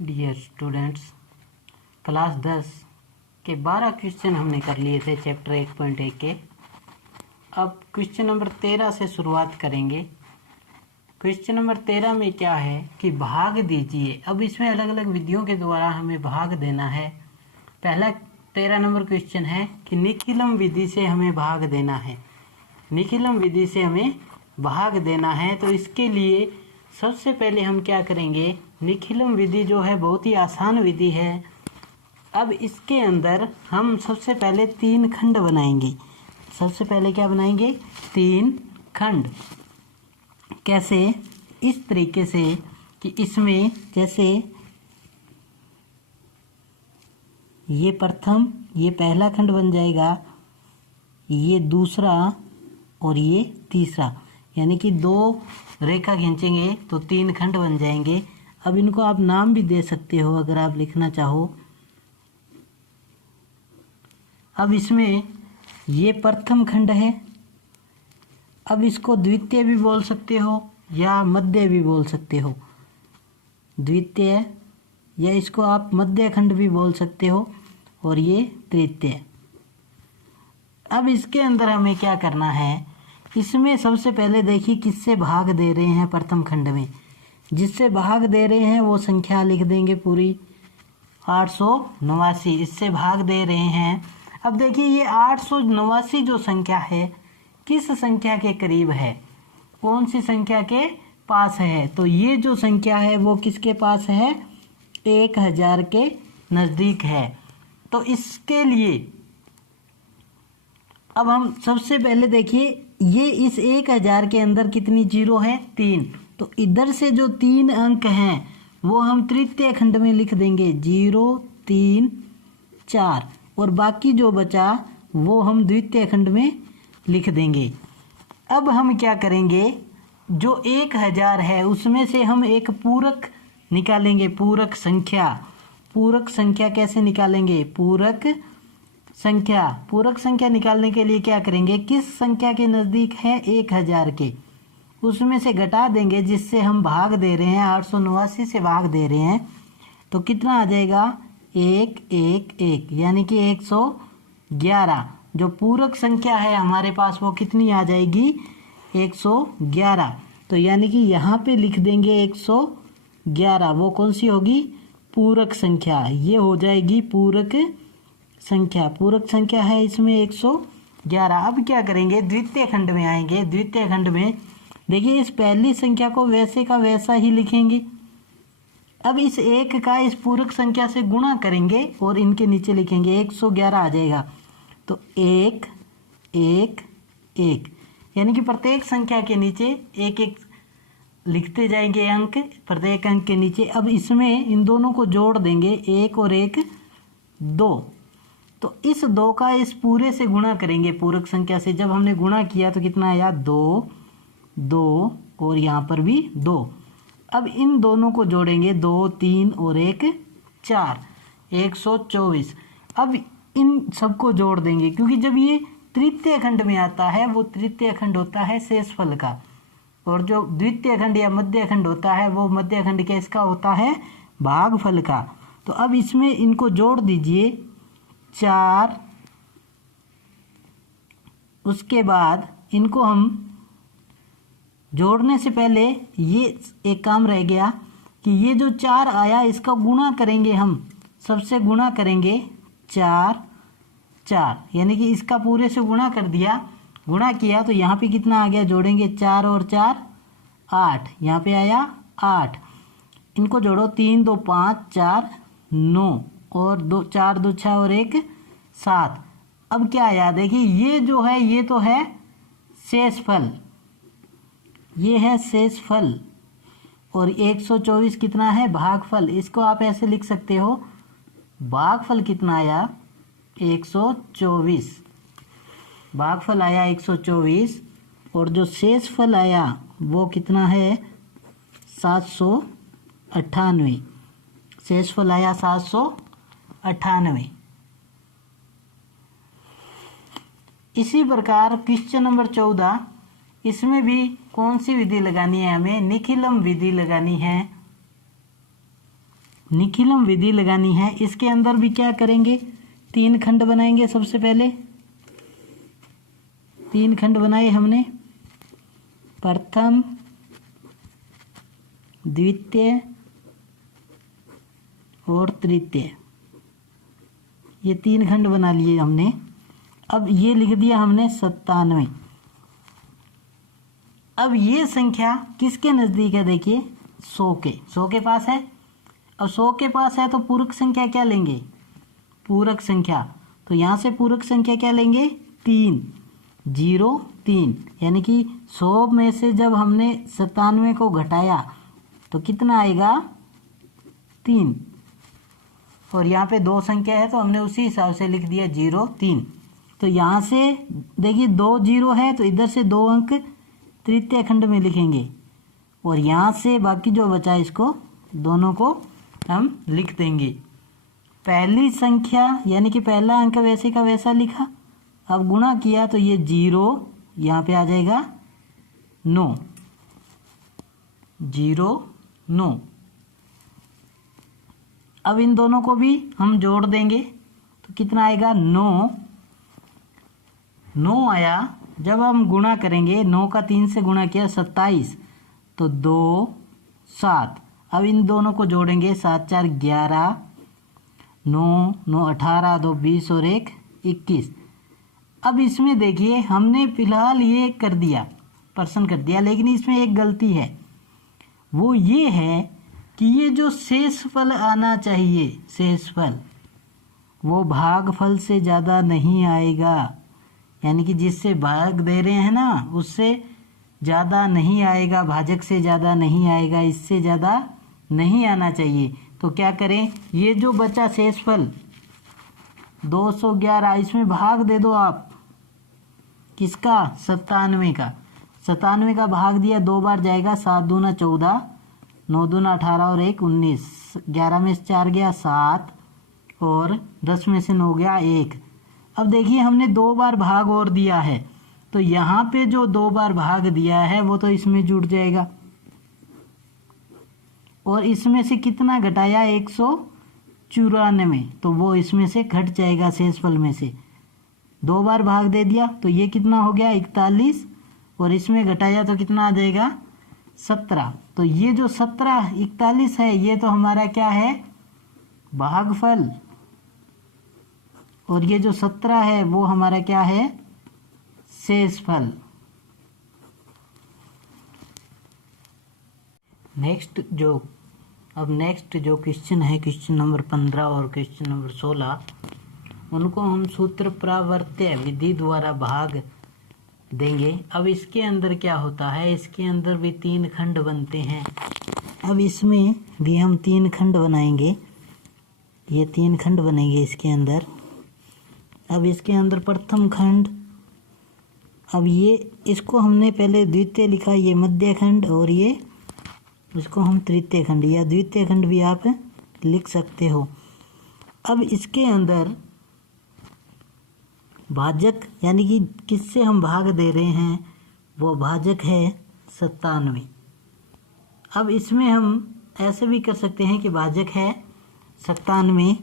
Dear students, class 10 के 12 question हमने कर लिए थे चैप्टर 1.1 के। अब क्वेश्चन नंबर 13 से शुरुआत करेंगे। क्वेश्चन नंबर 13 में क्या है कि भाग दीजिए। अब इसमें अलग अलग विधियों के द्वारा हमें भाग देना है। पहला 13 नंबर क्वेश्चन है कि निखिलम विधि से हमें भाग देना है। निखिलम विधि से हमें भाग देना है, तो इसके लिए सबसे पहले हम क्या करेंगे, निखिलम विधि जो है बहुत ही आसान विधि है। अब इसके अंदर हम सबसे पहले 3 खंड बनाएंगे। सबसे पहले क्या बनाएंगे, 3 खंड। कैसे, इस तरीके से कि इसमें जैसे ये प्रथम, ये पहला खंड बन जाएगा, ये दूसरा और ये तीसरा, यानी कि 2 रेखा खींचेंगे तो 3 खंड बन जाएंगे। अब इनको आप नाम भी दे सकते हो अगर आप लिखना चाहो। अब इसमें ये प्रथम खंड है। अब इसको द्वितीय भी बोल सकते हो या मध्य भी बोल सकते हो, द्वितीय, या इसको आप मध्य खंड भी बोल सकते हो, और ये तृतीय। अब इसके अंदर हमें क्या करना है, इसमें सबसे पहले देखिए किससे भाग दे रहे हैं। प्रथम खंड में जिससे भाग दे रहे हैं वो संख्या लिख देंगे पूरी, 889 इससे भाग दे रहे हैं। अब देखिए ये 889 जो संख्या है किस संख्या के करीब है, कौन सी संख्या के पास है, तो ये जो संख्या है वो किसके पास है, 1000 के नज़दीक है। तो इसके लिए अब हम सबसे पहले देखिए ये इस 1000 के अंदर कितनी जीरो है, 3, तो इधर से जो 3 अंक हैं वो हम तृतीय खंड में लिख देंगे, 0 3 4, और बाकी जो बचा वो हम द्वितीय खंड में लिख देंगे। अब हम क्या करेंगे, जो 1000 है उसमें से हम एक पूरक निकालेंगे, पूरक संख्या। पूरक संख्या कैसे निकालेंगे, पूरक संख्या निकालने के लिए क्या करेंगे, किस संख्या के नज़दीक है 1000 के, उसमें से घटा देंगे जिससे हम भाग दे रहे हैं, 889 से भाग दे रहे हैं, तो कितना आ जाएगा, 1 1 1, यानी कि 111। जो पूरक संख्या है हमारे पास वो कितनी आ जाएगी, 111। तो यानी कि यहाँ पे लिख देंगे 111, वो कौन सी होगी, पूरक संख्या, ये हो जाएगी पूरक संख्या। पूरक संख्या है इसमें 111। अब क्या करेंगे, द्वितीय खंड में आएंगे। द्वितीय खंड में देखिए इस पहली संख्या को वैसे का वैसा ही लिखेंगे। अब इस 1 का इस पूरक संख्या से गुणा करेंगे और इनके नीचे लिखेंगे, 111 आ जाएगा। तो 1 1 1, यानी कि प्रत्येक संख्या के नीचे 1 1 लिखते जाएंगे अंक, प्रत्येक अंक के नीचे। अब इसमें इन दोनों को जोड़ देंगे, 1 और 1 2, तो इस 2 का इस पूरे से गुणा करेंगे पूरक संख्या से। जब हमने गुणा किया तो कितना आया, 2 2, और यहाँ पर भी 2। अब इन दोनों को जोड़ेंगे, 2 3 और 1 4, 124। अब इन सबको जोड़ देंगे, क्योंकि जब ये तृतीय खंड में आता है वो तृतीय खंड होता है शेषफल का, और जो द्वितीय खंड या मध्य खंड होता है वो मध्य खंड के इसका होता है भागफल का। तो अब इसमें इनको जोड़ दीजिए, 4, उसके बाद इनको हम जोड़ने से पहले ये एक काम रह गया कि ये जो 4 आया इसका गुणा करेंगे, हम सबसे गुणा करेंगे, 4 4, यानी कि इसका पूरे से गुणा कर दिया। गुणा किया तो यहाँ पे कितना आ गया, जोड़ेंगे 4 और 4 8, यहाँ पे आया 8। इनको जोड़ो, 3 2 5 4 9, और 2 4 2 6 और 1 7। अब क्या आया, देखिए ये जो है ये तो है शेषफल, ये है शेषफल, और 124 कितना है, भागफल। इसको आप ऐसे लिख सकते हो, भागफल कितना आया, 124, भागफल आया 124, और जो शेषफल आया वो कितना है, 798, शेषफल आया 798। इसी प्रकार क्वेश्चन नंबर 14, इसमें भी कौन सी विधि लगानी है, हमें निखिलम विधि लगानी है। निखिलम विधि लगानी है। इसके अंदर भी क्या करेंगे, 3 खंड बनाएंगे। सबसे पहले 3 खंड बनाए हमने, प्रथम, द्वितीय और तृतीय, ये 3 खंड बना लिए हमने। अब ये लिख दिया हमने 97। अब ये संख्या किसके नज़दीक है, देखिए 100 के पास है। अब 100 के पास है तो पूरक संख्या क्या लेंगे, पूरक संख्या। तो यहाँ से पूरक संख्या क्या लेंगे, 3, 0, 3, यानी कि 100 में से जब हमने 97 को घटाया तो कितना आएगा, 3। और यहाँ पे 2 संख्या है तो हमने उसी हिसाब से लिख दिया 0, 3। तो यहाँ से देखिए 2 0 है तो इधर से 2 अंक तृतीय खंड में लिखेंगे, और यहाँ से बाकी जो बचा इसको दोनों को हम लिख देंगे। पहली संख्या यानी कि पहला अंक वैसे का वैसा लिखा। अब गुणा किया तो ये 0 यहाँ पे आ जाएगा 9, 0, 9। अब इन दोनों को भी हम जोड़ देंगे तो कितना आएगा, 9 आया। जब हम गुणा करेंगे 9 का 3 से गुणा किया 27, तो 2, 7। अब इन दोनों को जोड़ेंगे, 7 4 11, 9 9 18, 2 20 और 1 21। अब इसमें देखिए हमने फिलहाल ये कर दिया, पर्सन कर दिया, लेकिन इसमें एक गलती है। वो ये है कि ये जो शेषफल आना चाहिए, शेषफल, वो भागफल से ज़्यादा नहीं आएगा। यानी कि जिससे भाग दे रहे हैं ना उससे ज़्यादा नहीं आएगा, भाजक से ज़्यादा नहीं आएगा, इससे ज़्यादा नहीं आना चाहिए। तो क्या करें, ये जो बचा शेषफल 211, इसमें भाग दे दो आप, किसका, 97 का। 97 का भाग दिया 2 बार जाएगा, 7 दूना 14, 9 दूना 18 और 1 19, 11 में से 4 गया 7 और 10 में से 9 गया 1। अब देखिए हमने 2 बार भाग और दिया है, तो यहाँ पे जो 2 बार भाग दिया है वो तो इसमें जुड़ जाएगा, और इसमें से कितना घटाया, 194, तो वो इसमें से घट जाएगा शेषफल में से। 2 बार भाग दे दिया तो ये कितना हो गया, 41, और इसमें घटाया तो कितना आ जाएगा, 17। तो ये जो 17 41 है ये तो हमारा क्या है, भागफल, और ये जो 17 है वो हमारा क्या है, शेषफल। नेक्स्ट जो क्वेश्चन है, क्वेश्चन नंबर 15 और क्वेश्चन नंबर 16, उनको हम सूत्र प्रावर्त्य विधि द्वारा भाग देंगे। अब इसके अंदर क्या होता है, इसके अंदर भी 3 खंड बनते हैं। अब इसमें भी हम 3 खंड बनाएंगे, ये 3 खंड बनेंगे इसके अंदर। अब इसके अंदर प्रथम खंड, अब ये इसको हमने पहले द्वितीय लिखा, ये मध्य खंड, और ये इसको हम तृतीय खंड या द्वितीय खंड भी आप लिख सकते हो। अब इसके अंदर भाजक यानी कि किससे हम भाग दे रहे हैं, वो भाजक है 97। अब इसमें हम ऐसे भी कर सकते हैं कि भाजक है 97,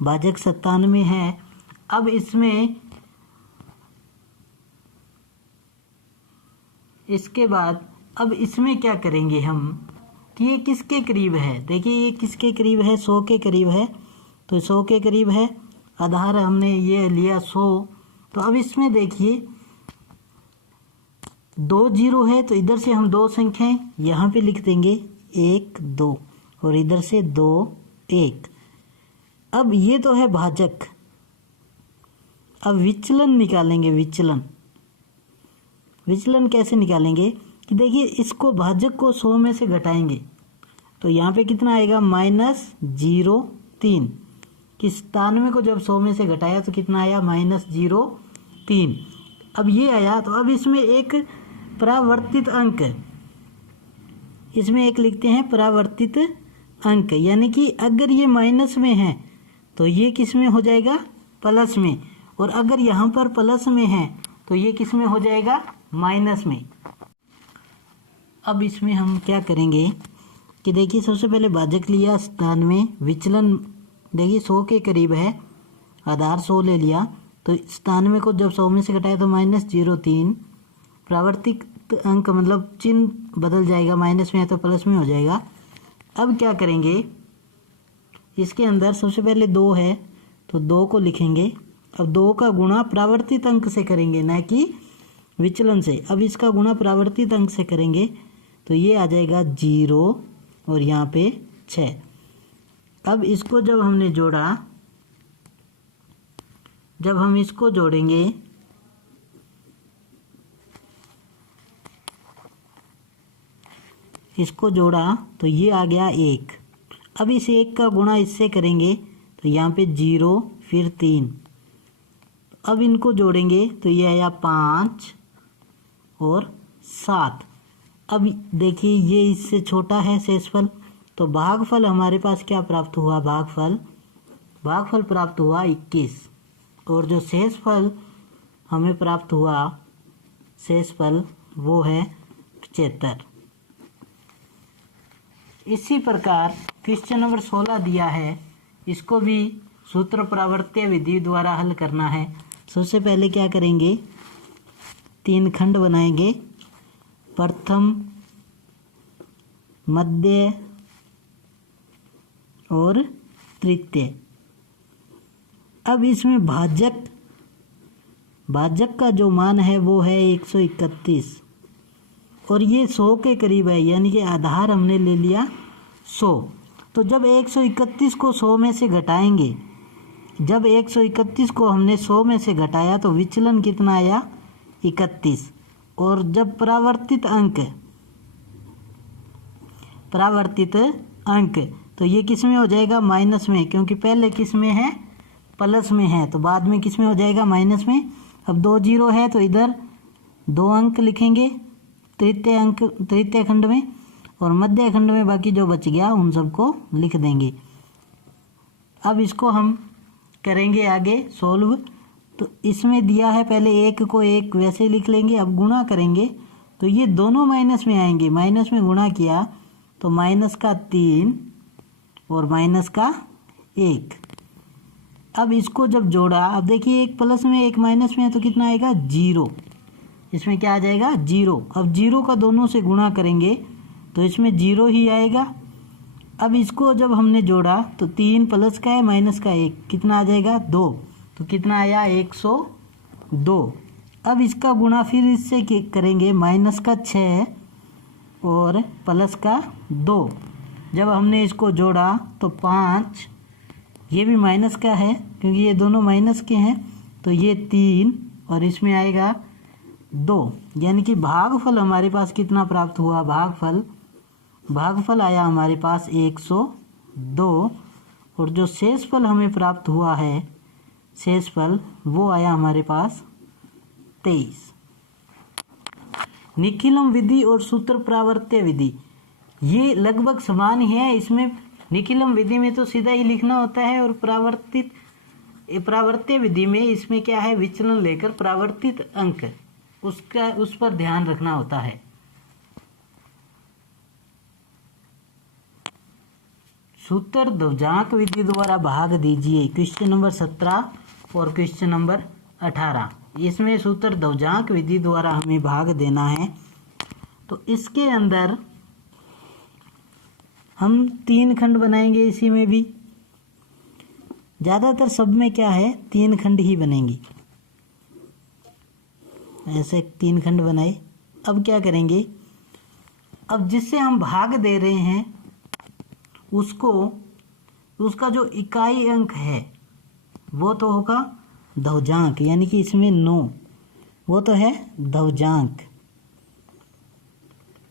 भाजक 97 है। अब इसमें इसके बाद अब इसमें क्या करेंगे हम कि ये किसके करीब है, देखिए ये किसके करीब है, 100 के करीब है, तो 100 के करीब है, आधार हमने ये लिया 100। तो अब इसमें देखिए 2 0 है तो इधर से हम 2 संख्याएं यहाँ पे लिख देंगे, 1 2, और इधर से 2 1। अब ये तो है भाजक। अब विचलन निकालेंगे, विचलन कैसे निकालेंगे कि देखिए इसको भाजक को 100 में से घटाएंगे तो यहाँ पे कितना आएगा, -0.3। कि 97 को जब 100 में से घटाया तो कितना आया, -0.3। अब ये आया तो अब इसमें एक परावर्तित अंक, इसमें एक लिखते हैं परावर्तित अंक, यानी कि अगर ये माइनस में है तो ये किस में हो जाएगा, प्लस में, और अगर यहाँ पर प्लस में है तो ये किस में हो जाएगा, माइनस में। अब इसमें हम क्या करेंगे कि देखिए सबसे पहले भाजक लिया 97, विचलन देखिए 100 के करीब है, आधार 100 ले लिया, तो 97 को जब 100 में से घटाया तो -03, प्रावर्तिक अंक मतलब चिन्ह बदल जाएगा, माइनस में है तो प्लस में हो जाएगा। अब क्या करेंगे, इसके अंदर सबसे पहले 2 है तो 2 को लिखेंगे। अब 2 का गुणा प्रावर्तित अंक से करेंगे, ना कि विचलन से। अब इसका गुणा प्रावर्तित अंक से करेंगे तो ये आ जाएगा 0 और यहाँ पे 6। अब इसको जब हमने जोड़ा, जब हम इसको जोड़ेंगे इसको जोड़ा तो ये आ गया 1। अब इस 1 का गुणा इससे करेंगे तो यहाँ पे 0 फिर 3। अब इनको जोड़ेंगे तो ये आया 5 और 7। अब देखिए ये इससे छोटा है शेषफल, तो भागफल हमारे पास क्या प्राप्त हुआ, भागफल प्राप्त हुआ 21, और जो शेषफल हमें प्राप्त हुआ शेषफल वो है 75। इसी प्रकार क्वेश्चन नंबर 16 दिया है, इसको भी सूत्र प्रावर्त्य विधि द्वारा हल करना है। सबसे पहले क्या करेंगे, 3 खंड बनाएंगे, प्रथम, मध्य और तृतीय। अब इसमें भाजक का जो मान है वो है 131 और ये 100 के करीब है, यानी कि आधार हमने ले लिया 100। तो जब 131 को 100 में से घटाएंगे, जब 131 को हमने 100 में से घटाया तो विचलन कितना आया, 31। और जब परावर्तित अंक तो ये किस में हो जाएगा, माइनस में, क्योंकि पहले किस में है, प्लस में है, तो बाद में किस में हो जाएगा, माइनस में। अब 2 0 है तो इधर 2 अंक लिखेंगे तृतीय खंड में, और मध्य खंड में बाकी जो बच गया उन सबको लिख देंगे। अब इसको हम करेंगे आगे सोल्व। तो इसमें दिया है पहले 1 को 1 वैसे लिख लेंगे, अब गुणा करेंगे तो ये दोनों माइनस में आएंगे, माइनस में गुणा किया तो -3 और -1। अब इसको जब जोड़ा, अब देखिए 1 प्लस में 1 माइनस में है तो कितना आएगा, 0। इसमें क्या आ जाएगा, 0। अब 0 का दोनों से गुणा करेंगे तो इसमें 0 ही आएगा। अब इसको जब हमने जोड़ा तो 3 प्लस का है माइनस का 1, कितना आ जाएगा, 2। तो कितना आया, 102। अब इसका गुणा फिर इससे करेंगे, -6 और +2। जब हमने इसको जोड़ा तो 5, ये भी माइनस का है क्योंकि ये दोनों माइनस के हैं, तो ये 3 और इसमें आएगा 2, यानी कि भागफल हमारे पास कितना प्राप्त हुआ, भागफल आया हमारे पास 102। और जो शेषफल हमें प्राप्त हुआ है, शेषफल वो आया हमारे पास 23। निखिलम विधि और सूत्र प्रावर्त्य विधि ये लगभग समान ही है। इसमें निखिलम विधि में तो सीधा ही लिखना होता है, और प्रावर्त्य विधि में इसमें क्या है, विचलन लेकर प्रावर्तित अंक उस पर ध्यान रखना होता है। सूत्र ध्वजांक विधि द्वारा भाग दीजिए, क्वेश्चन नंबर 17 और क्वेश्चन नंबर 18। इसमें सूत्र ध्वजांक विधि द्वारा हमें भाग देना है। तो इसके अंदर हम 3 खंड बनाएंगे, इसी में भी ज़्यादातर सब में क्या है, 3 खंड ही बनेंगी। ऐसे 3 खंड बनाए। अब क्या करेंगे, अब जिससे हम भाग दे रहे हैं उसका जो इकाई अंक है वो तो होगा ध्वजांक, यानी कि इसमें 9 वो तो है ध्वजांक,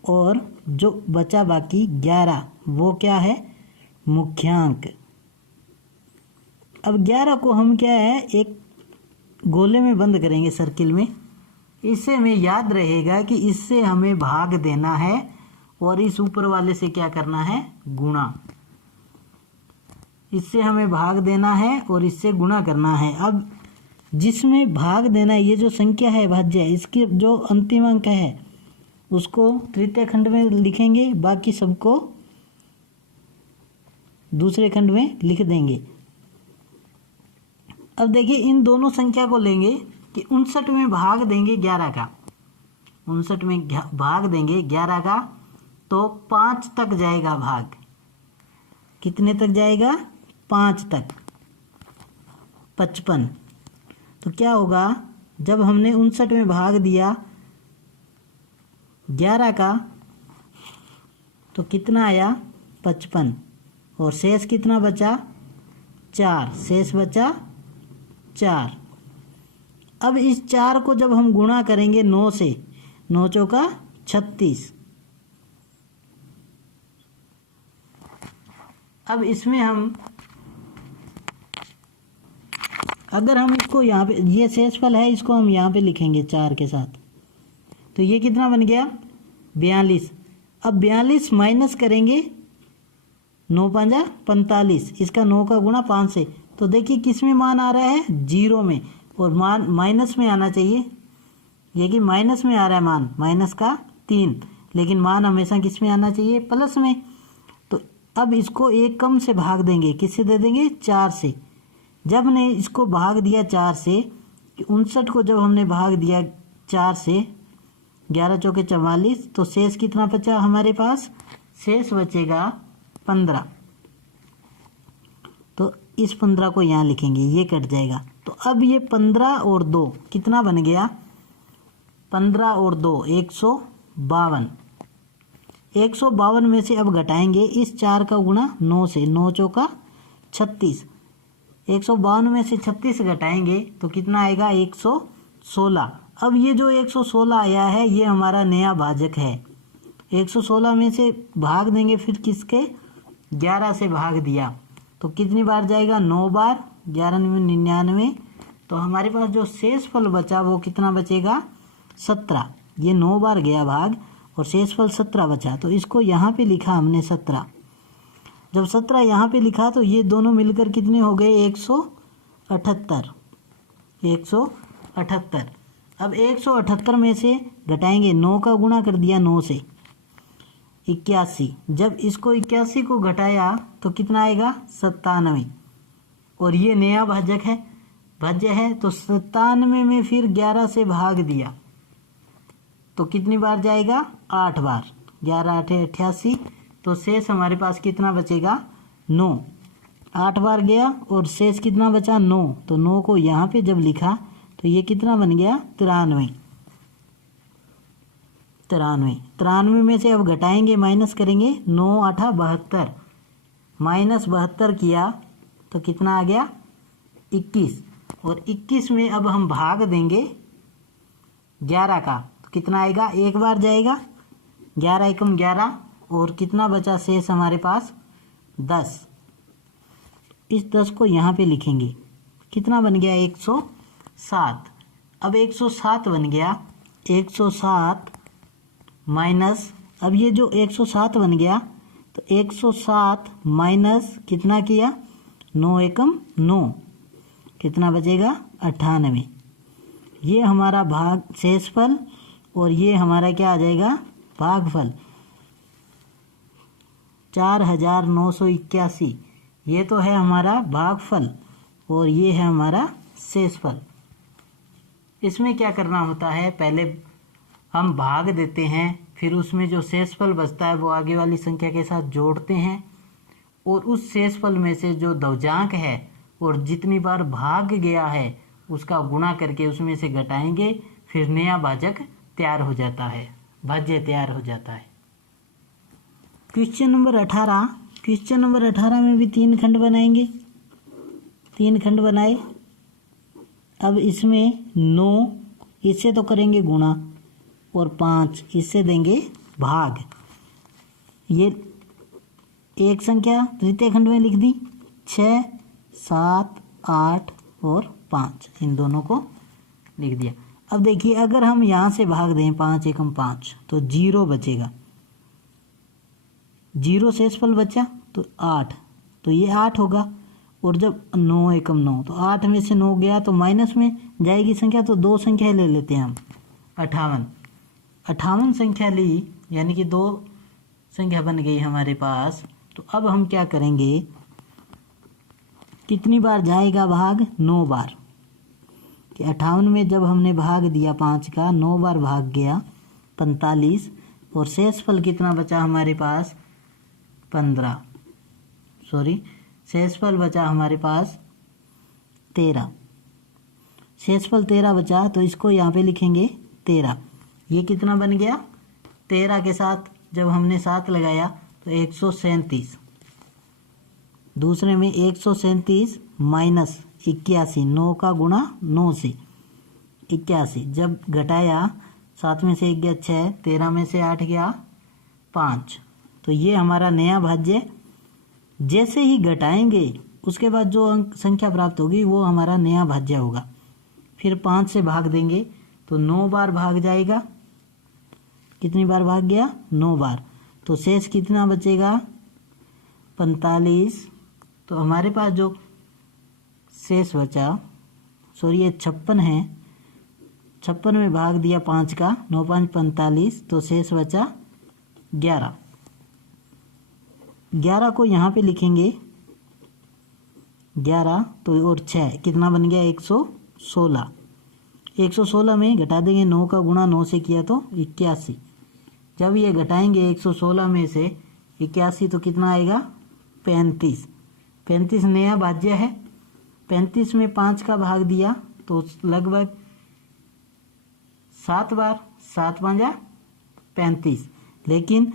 और जो बचा बाकी 11 वो क्या है, मुख्यांक। अब 11 को हम क्या है, एक गोले में बंद करेंगे, सर्किल में। इससे हमें याद रहेगा कि इससे हमें भाग देना है और इस ऊपर वाले से क्या करना है, गुणा। इससे हमें भाग देना है और इससे गुणा करना है। अब जिसमें भाग देना है, ये जो संख्या है भाज्य, इसके जो अंतिम अंक है उसको तृतीय खंड में लिखेंगे, बाकी सबको दूसरे खंड में लिख देंगे। अब देखिए इन दोनों संख्या को लेंगे कि 59 में भाग देंगे 11 का, 59 में भाग देंगे 11 का तो 5 तक जाएगा भाग। कितने तक जाएगा? 5 तक, 55। तो क्या होगा, जब हमने 59 में भाग दिया 11 का तो कितना आया? 55। और शेष कितना बचा? 4। शेष बचा 4। अब इस 4 को जब हम गुणा करेंगे 9 से, 9 चौका 36। अब इसमें हम अगर हम इसको यहाँ पे, ये शेषफल है, इसको हम यहाँ पे लिखेंगे 4 के साथ, तो ये कितना बन गया? 42। अब 42 माइनस करेंगे 9 5 45, इसका 9 का गुणा 5 से, तो देखिए किस में मान आ रहा है? 0 में। और मान माइनस में आना चाहिए, ये कि माइनस में आ रहा है मान, माइनस का 3, लेकिन मान हमेशा किस में आना चाहिए? प्लस में। तो अब इसको एक कम से भाग देंगे, किससे दे देंगे? 4 से। जब ने इसको भाग दिया 4 से, 59 को जब हमने भाग दिया 4 से, 11 चौके 44, तो शेष कितना बचा हमारे पास? शेष बचेगा 15। तो इस 15 को यहाँ लिखेंगे, ये कट जाएगा। तो अब ये 15 और 2 कितना बन गया? 15 और 2 152। 152 में से अब घटाएंगे इस 4 का गुणा 9 से, 9 चौका 36। 152 में से 36 घटाएंगे तो कितना आएगा? 116। अब ये जो 116 आया है ये हमारा नया भाजक है। 116 में से भाग देंगे फिर किसके? 11 से भाग दिया तो कितनी बार जाएगा? 9 बार। 11 9 99। तो हमारे पास जो शेषफल बचा वो कितना बचेगा? 17। ये 9 बार गया भाग और शेषफल 17 बचा, तो इसको यहाँ पे लिखा हमने 17। जब 17 यहाँ पे लिखा तो ये दोनों मिलकर कितने हो गए? 178। 178। अब 178 में से घटाएंगे, 9 का गुणा कर दिया 9 से, 81। जब इसको 81 को घटाया तो कितना आएगा? 97। और ये नया भाजक है, भाज्य है, तो 97 में फिर 11 से भाग दिया तो कितनी बार जाएगा? 8 बार। 11 8 88। तो शेष हमारे पास कितना बचेगा? 9। 8 बार गया और शेष कितना बचा? 9। तो 9 को यहाँ पे जब लिखा तो ये कितना बन गया? 93। 93 में से अब घटाएंगे, माइनस करेंगे, 9 8 72, माइनस 72 किया तो कितना आ गया? 21। और 21 में अब हम भाग देंगे 11 का, तो कितना आएगा? एक बार जाएगा, 11 एकम 11, और कितना बचा शेष हमारे पास? 10। इस 10 को यहाँ पे लिखेंगे, कितना बन गया? 107। अब 107 बन गया, 107 माइनस, अब ये जो 107 बन गया तो 107 माइनस कितना किया? 9 एकम 9, कितना बचेगा? 98। ये हमारा भाग शेषफल और ये हमारा क्या आ जाएगा? भागफल 4981। ये तो है हमारा भागफल और ये है हमारा शेषफल। इसमें क्या करना होता है, पहले हम भाग देते हैं, फिर उसमें जो शेषफल बचता है वो आगे वाली संख्या के साथ जोड़ते हैं, और उस शेषफल में से जो दवजांक है और जितनी बार भाग गया है उसका गुणा करके उसमें से घटाएंगे, फिर नया भाजक तैयार हो जाता है, भाज्य तैयार हो जाता है। Question number 18। क्वेश्चन नंबर 18 में भी 3 खंड बनाएंगे। 3 खंड बनाए। अब इसमें 9 इससे तो करेंगे गुणा और 5 इससे देंगे भाग। ये एक संख्या तृतीय खंड में लिख दी, 6 7 8 और 5, इन दोनों को लिख दिया। अब देखिए अगर हम यहाँ से भाग दें 5 एकम 5 तो 0 बचेगा, 0 शेषफल बचा तो 8, तो ये 8 होगा। और जब 9 एकम 9 तो 8 में से 9 गया तो माइनस में जाएगी संख्या, तो 2 संख्या ले लेते हैं हम, 58 संख्या ली, यानी कि 2 संख्या बन गई हमारे पास। तो अब हम क्या करेंगे, कितनी बार जाएगा भाग? 9 बार। कि 58 में जब हमने भाग दिया 5 का, 9 बार भाग गया 45, और शेषफल कितना बचा हमारे पास? 15। शेषफल बचा हमारे पास 13। शेषफल 13 बचा, तो इसको यहाँ पे लिखेंगे 13। ये कितना बन गया? 13 के साथ जब हमने 7 लगाया तो 137। दूसरे में 137 माइनस 81, 9 का गुणा 9 से 81। जब घटाया 7 में से 1 गया 6, 13 में से 8 गया 5। तो ये हमारा नया भाज्य। जैसे ही घटाएंगे उसके बाद जो अंक संख्या प्राप्त होगी वो हमारा नया भाज्य होगा। फिर 5 से भाग देंगे तो 9 बार भाग जाएगा। कितनी बार भाग गया? 9 बार। तो शेष कितना बचेगा? 45। तो हमारे पास जो शेष बचा, ये 56 है। 56 में भाग दिया 5 का, 9 5 45, तो शेष बचा 11। 11 को यहाँ पे लिखेंगे 11, तो और 6 कितना बन गया? 116। 116 में घटा देंगे, 9 का गुणा 9 से किया तो 81। जब ये घटाएंगे 116 में से 81 तो कितना आएगा? 35। 35 नया भाज्य है। 35 में 5 का भाग दिया तो लगभग 7 बार, 7 5 35। लेकिन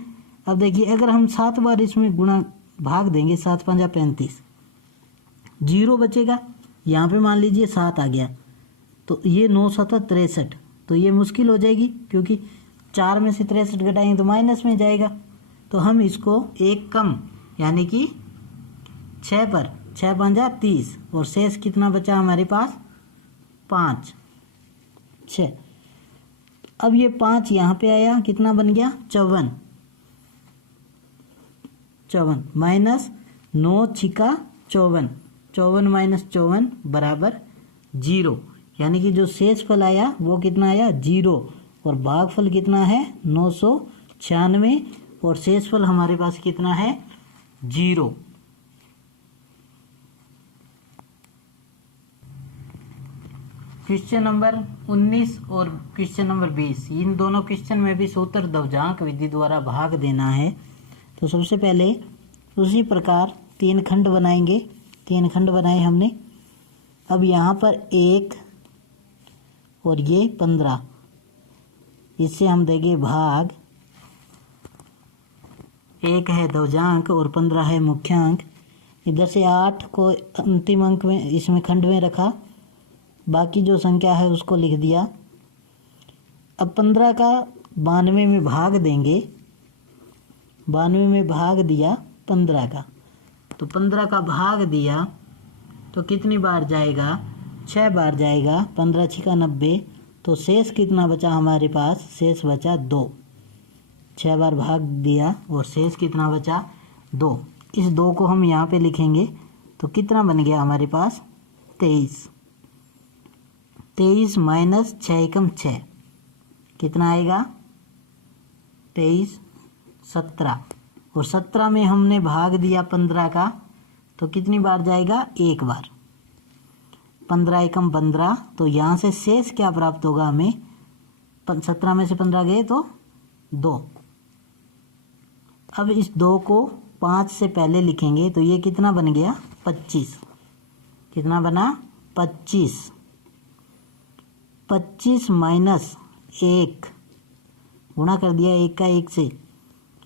अब देखिए, अगर हम 7 बार इसमें गुणा भाग देंगे, 7 5 35, 0 बचेगा। यहाँ पे मान लीजिए 7 आ गया, तो ये 9 7 63, तो ये मुश्किल हो जाएगी, क्योंकि 4 में से 63 घटाएंगे तो माइनस में जाएगा। तो हम इसको एक कम, यानी कि 6 पर 6 5 30, और शेष कितना बचा हमारे पास? 5 6। अब ये 5 यहाँ पे आया, कितना बन गया? 54। 54 माइनस 9 छिका 54, 54 माइनस 54 बराबर 0। यानी कि जो शेष फल आया वो कितना आया? 0। और भागफल कितना है? 996, और शेष फल हमारे पास कितना है? 0। क्वेश्चन नंबर 19 और क्वेश्चन नंबर 20, इन दोनों क्वेश्चन में भी सूत्र दवजांक विधि द्वारा भाग देना है। तो सबसे पहले उसी प्रकार 3 खंड बनाएंगे। 3 खंड बनाए हमने। अब यहाँ पर 1 और ये 15, इससे हम देंगे भाग। 1 है दवजांक और 15 है मुख्यांक। इधर से 8 को अंतिम अंक में, इसमें खंड में रखा, बाकी जो संख्या है उसको लिख दिया। अब 15 का 92 में भाग देंगे। 92 में भाग दिया 15 का, तो 15 का भाग दिया तो कितनी बार जाएगा? 6 बार जाएगा। 15 छिका 90, तो शेष कितना बचा हमारे पास? शेष बचा 2। 6 बार भाग दिया और शेष कितना बचा? 2। इस 2 को हम यहाँ पे लिखेंगे, तो कितना बन गया हमारे पास? 23। 23 माइनस 6 एकम 6, कितना आएगा? 23 17, और 17 में हमने भाग दिया 15 का, तो कितनी बार जाएगा? 1 बार। 15 एकम 15, तो यहाँ से शेष क्या प्राप्त होगा हमें? 17 में से 15 गए तो 2। अब इस 2 को 5 से पहले लिखेंगे, तो ये कितना बन गया? 25। कितना बना? 25। 25 माइनस 1, गुणा कर दिया 1 का 1 से,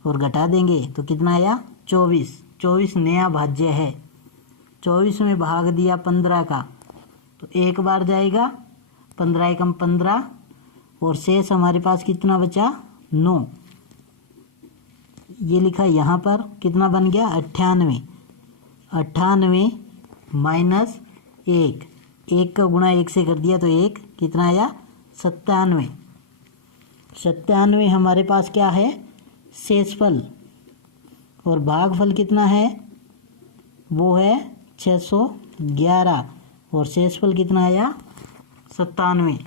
और घटा देंगे तो कितना आया? 24। 24 नया भाज्य है। 24 में भाग दिया 15 का, तो 1 बार जाएगा। 15 एकम 15, और शेष हमारे पास कितना बचा? 9। ये लिखा यहाँ पर, कितना बन गया? 98। 98 माइनस 1, 1 का गुणा 1 से कर दिया तो 1, कितना आया? 97। 97 हमारे पास क्या है? शेषफल। और भागफल कितना है? वो है 611, और शेषफल कितना आया? 97।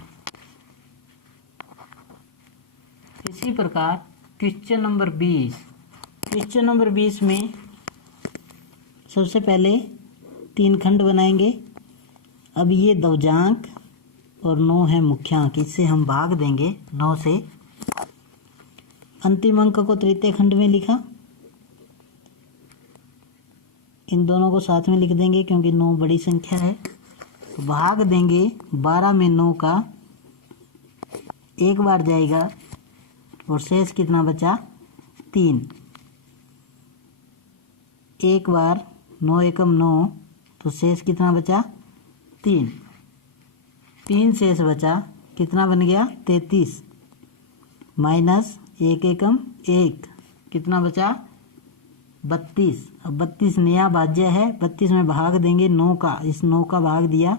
इसी प्रकार क्वेश्चन नंबर 20। क्वेश्चन नंबर 20 में सबसे पहले 3 खंड बनाएंगे। अब ये दवजांक और 9 है मुख्यांक, इससे हम भाग देंगे 9 से। अंतिम अंक को तृतीय खंड में लिखा, इन दोनों को साथ में लिख देंगे क्योंकि 9 बड़ी संख्या है। तो भाग देंगे 12 में 9 का, एक बार जाएगा और शेष कितना बचा 3। एक बार 9 एकम 9, तो शेष कितना बचा 3। 3 शेष बचा, कितना बन गया 33 माइनस 1 एकम 1, कितना बचा 32। अब 32 नया भाज्य है, 32 में भाग देंगे 9 का, इस 9 का भाग दिया,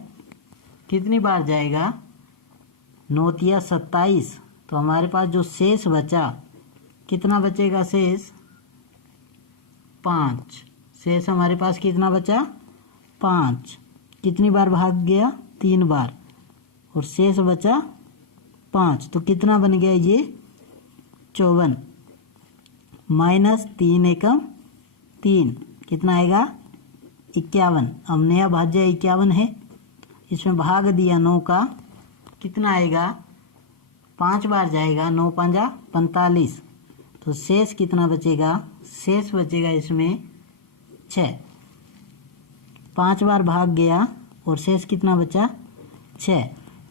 कितनी बार जाएगा 9 तिया 27। तो हमारे पास जो शेष बचा, कितना बचेगा शेष 5। शेष हमारे पास कितना बचा 5। कितनी बार भाग गया 3 बार, और शेष बचा 5। तो कितना बन गया ये 54 माइनस 3 एकम 3, कितना आएगा 51। अब नया भाज्य 51 है, इसमें भाग दिया 9 का, कितना आएगा 5 बार जाएगा, 9 पंजा 45। तो शेष कितना बचेगा, शेष बचेगा इसमें 6। 5 बार भाग गया और शेष कितना बचा 6।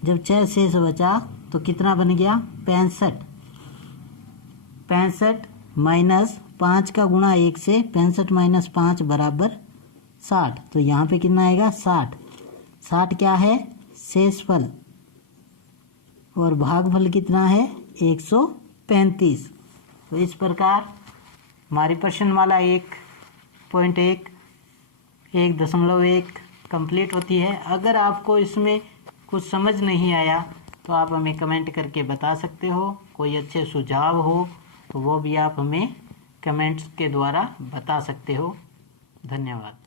जब 6 शेष बचा तो कितना बन गया 65। 65 माइनस 5 का गुणा 1 से, 65 माइनस 5 बराबर 60। तो यहाँ पे कितना आएगा 60। 60 क्या है शेषफल, और भागफल कितना है 135। तो इस प्रकार हमारी प्रश्नमाला 1.1 1.1 कंप्लीट होती है। अगर आपको इसमें कुछ समझ नहीं आया तो आप हमें कमेंट करके बता सकते हो। कोई अच्छे सुझाव हो तो वो भी आप हमें कमेंट्स के द्वारा बता सकते हो। धन्यवाद।